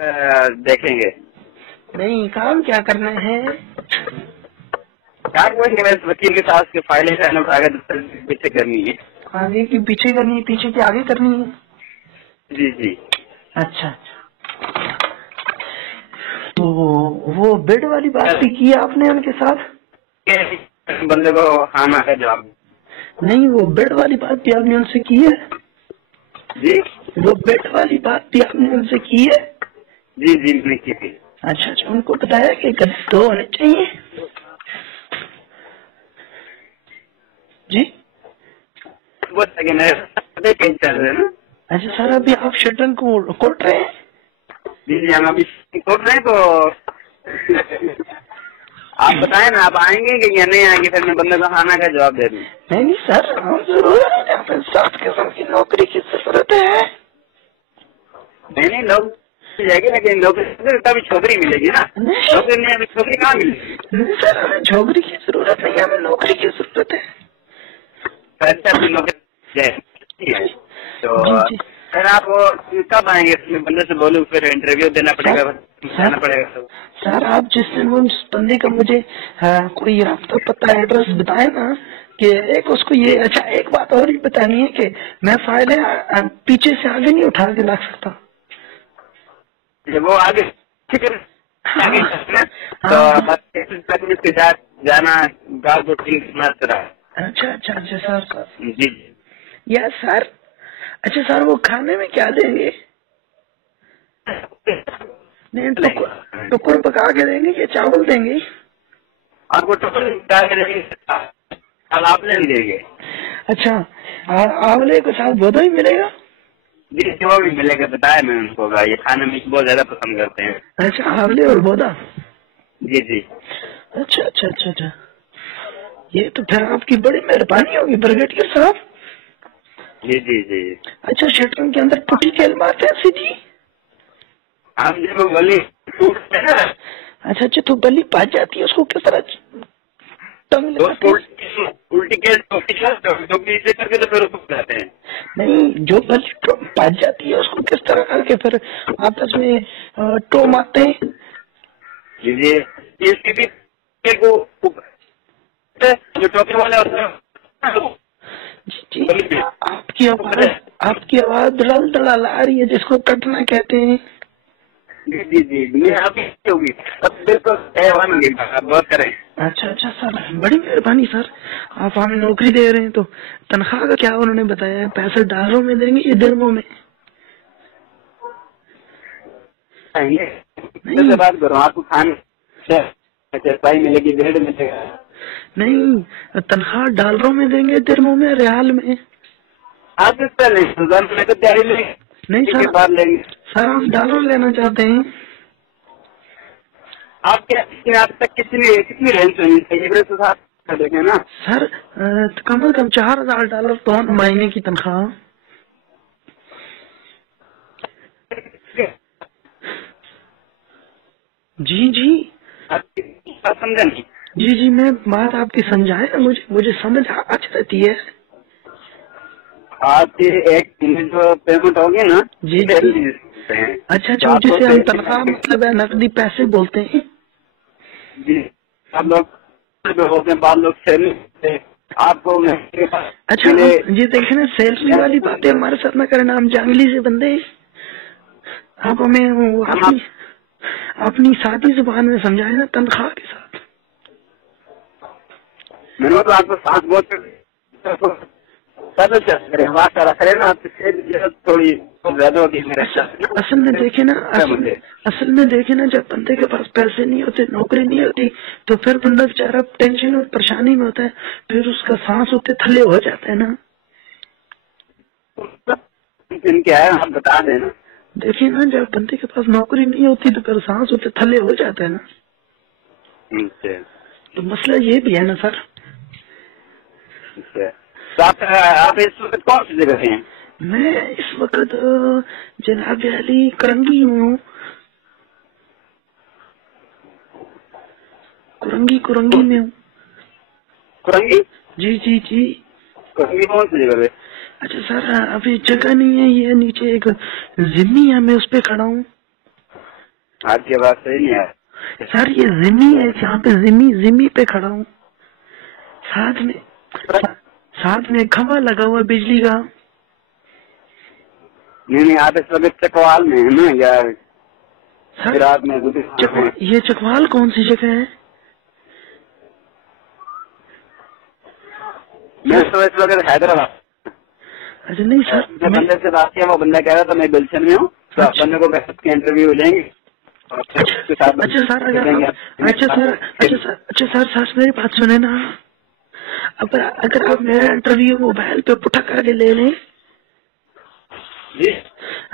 देखेंगे। नहीं, काम क्या करना है? क्या कोई नहीं, वकील के साथ के फाइलें आगे पीछे करनी है। आगे की पीछे करनी है, पीछे की आगे करनी है। जी जी। अच्छा, तो वो बेड वाली बात भी की है आपने उनके साथ? बंदे को खाना है जवाब। नहीं, वो बेड वाली बात भी आपने उनसे की है? जी, वो बेड वाली बात भी आपने उनसे की है? जी जी मैंने की थी। अच्छा, उनको बताया कि गधे 2 होने चाहिए? जी, वो चल रहे हैं। अच्छा सर, अभी आप शटरन को कोट रहे हैं? जी जी, हम अभी कोट रहे हैं, तो आप बताएं ना, आप आएंगे कि या नहीं आएंगे, फिर मैं बंदे को खाना का जवाब दे दूँ। नहीं सर, हम जरूर आएंगे, 7 किस्म की नौकरी की जरूरत है। नहीं लोग जाएगी, लेकिन नौकरी तभी छोकरी मिलेगी ना। नौकरी नहीं, अभी छोकरी कहाँ मिलेगी? नहीं सर, हमें छोकरी की जरूरत नहीं, हमें नौकरी की जरूरत है। अच्छा, अपनी नौकरी है तो फिर आप कब आएंगे? बंदे से बोलूँ, फिर इंटरव्यू देना पड़ेगा, जाना पड़ेगा। सर आप जिस दिन वो बंदे का मुझे कोई रास्ता पता एड्रेस बताए ना, कि एक उसको ये, अच्छा एक बात और ही बतानी है कि मैं फाइल पीछे से आगे नहीं उठा के ला सकता। वो आगे तो जाना गाँव को ठीक मात्रा। अच्छा सर। जी यस सर। अच्छा सर, वो खाने में क्या देंगे? नहीं, टुकुर पका के देंगे कि चावल देंगे? आपको टुकुर पका के देंगे, आंवले भी देंगे। अच्छा, आंवले के साथ बोधा ही मिलेगा? जी, वो भी मिलेगा, बताया मैं उनको, ये खाने में बहुत ज्यादा पसंद करते हैं। अच्छा, आंवले और बोधा। जी जी। अच्छा, ये तो फिर आपकी बड़ी मेहरबानी होगी ब्रिगेडियर साहब। जी जी जी। अच्छा, शटरन के अंदर पुटी खेल मारते हैं सीधी? आप जब गली अच्छा, तो गली पास जाती है, उसको किस तरह उल्टी करके तो फिर जाते हैं? नहीं, जो गली पास जाती है उसको किस तरह करके फिर आपस में टो मारते हैं? जी जी, जो टोपी वाले होते हैं। जी, आपकी आवाज दड़ल दड़ल आ रही है, जिसको कटना कहते हैं। जी जी जी, आपकी होगी, बिल्कुल बहुत करें। अच्छा सर, बड़ी मेहरबानी सर, आप हमें नौकरी दे रहे हैं, तो तनख्वाह का क्या उन्होंने बताया? पैसे डॉलरों में देंगे या दिरहमों में? नहीं, बात करो, आपको खाने मिलेगी, बेड मिलेगा। नहीं, तनख्वाह डॉलरों में देंगे, दिरहमों में, रियाल में? आप किस तरह तो तैयारी नहीं सर, बात लेंगे सर हम डॉलर लेना चाहते हैं। आप क्या आप तक कितनी रेंज होनी चाहिए तो साथ देखें ना सर? कम से कम $4000 तो महीने की तनख्वाह। जी जी, समझा नहीं? जी मैं बात आपकी समझाए ना, मुझे समझ आज रहती है। आपके एक जो पेमेंट होगी ना? जी जी। अच्छा, जिसे हम तनख्वाह मतलब है, नकदी पैसे बोलते हैं। जी, आप लोग होते हैं, बाद लोग सैलरी आपको। अच्छा, ये देखे ना, सैलरी वाली बातें हमारे साथ ना करना, हम जंगली से बंदे। आप हमें अपनी सादी जुबान में समझाए ना, तनख्वाह के साथ। मैंने तो आपको साथ बहुत थोड़ी ज्यादा होती है। असल में देखे ना, जब बंदे के पास पैसे नहीं होते, नौकरी नहीं होती, तो फिर बंदा बेचारा टेंशन और परेशानी में होता है, फिर उसका सांस होते थले हो जाता है ना। क्या है आप बता देना। देखिए ना, जब बंदे के पास नौकरी नहीं होती तो फिर सांस होते थले हो जाता है ना। तो मसला ये भी है ना सर। तो आप इस वक्त कौन सी जगह हैं? मैं इस वक्त जनाब अली कुरंगी हूँ। कुरंगी में हूँ। कुरंगी? जी जी जी। कुरंगी कौन सी जगह है? अच्छा सर, अभी जगह नहीं है, ये नीचे एक जिम्मी है, मैं उस पे खड़ा हूँ। आपकी आवाज सही नहीं है सर। ये जिमी है, यहाँ पे जिमी पे खड़ा हूँ। साथ में खंभा लगा हुआ बिजली का। नहीं, आप इस वक्त चकवाल में है ना या सर में? ये चकवाल कौन सी जगह है? मैं तो इस वक्त हैदराबाद। अच्छा नहीं सर, मैं बंदे से बात किया, वो बंदा कह रहा था मैं गुलशन में हूँ, तो आप बंदे को के इंटरव्यू हो जाएंगे। अच्छा सर, सर मेरी बात सुने ना। अगर आप मेरा इंटरव्यू मोबाइल पे पुठा करके ले लें,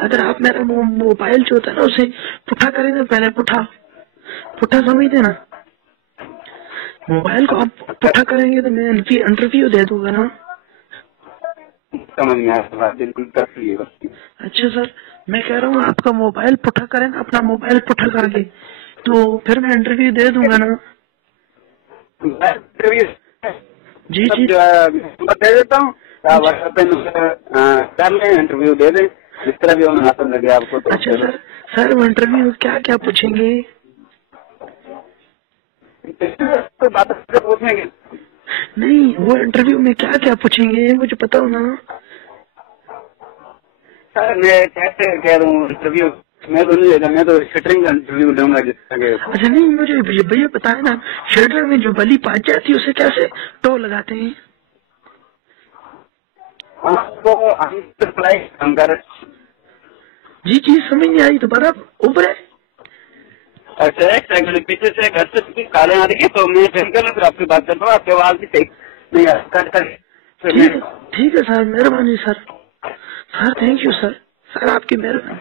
अगर आप मेरा मोबाइल जो होता है ना उसे पुठा करें ना, पहले पुठा समझते ना, मोबाइल को आप पुठा करेंगे तो मैं इंटरव्यू दे दूंगा ना। समझ में बिल्कुल। अच्छा सर, मैं कह रहा हूँ आपका मोबाइल पुठा करें ना, अपना मोबाइल पुठा करके, तो फिर मैं इंटरव्यू दे दूंगा ना। जी दे देता हूँ, कर लें, इंटरव्यू दे दें जिस तरह भी मुनासिब लगे आपको। तो अच्छा सर वो इंटरव्यू क्या क्या पूछेंगे? तो बात पूछेंगे नहीं, वो इंटरव्यू में क्या क्या पूछेंगे मुझे पता हो ना। सर मैं कैसे कह रहा हूँ, इंटरव्यू मैं तो नहीं लेता, मैं तो शटरिंग का इंटरव्यू दूंगा जिस तरह। अच्छा नहीं, मुझे भैया बताए ना, शटर में जो बली पाच जाती है उसे कैसे टो लगाते हैं? जी समझ नहीं आई, तो बराबर ऊपर है। अच्छा एक सेकंड, पीछे से घर से काले आ रही है, तो मैं फिर आपसे बात करता हूँ, आपके आवाज भी सही नहीं। ठीक है सर, मेहरबानी सर। थैंक यू सर आपकी मेहरबानी।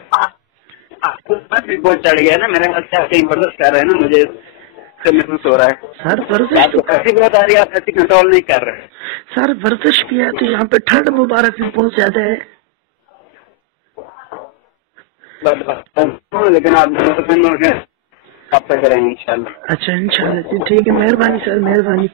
आपको भी बहुत चढ़ गया ना, मेरे ख्याल से आप कहीं बर्दाश्त कर रहे हैं ना, मुझे महसूस हो रहा है। सर वर्जिश तो काफी बहुत आ रही है, आप ऐसी कंट्रोल नहीं कर रहे। सर वर्जिश भी है तो यहाँ पे ठंड मुबारक भी बहुत ज्यादा है। लेकिन आप करेंगे इंशाल्लाह। अच्छा इंशाल्लाह जी, ठीक है, मेहरबानी सर, मेहरबानी।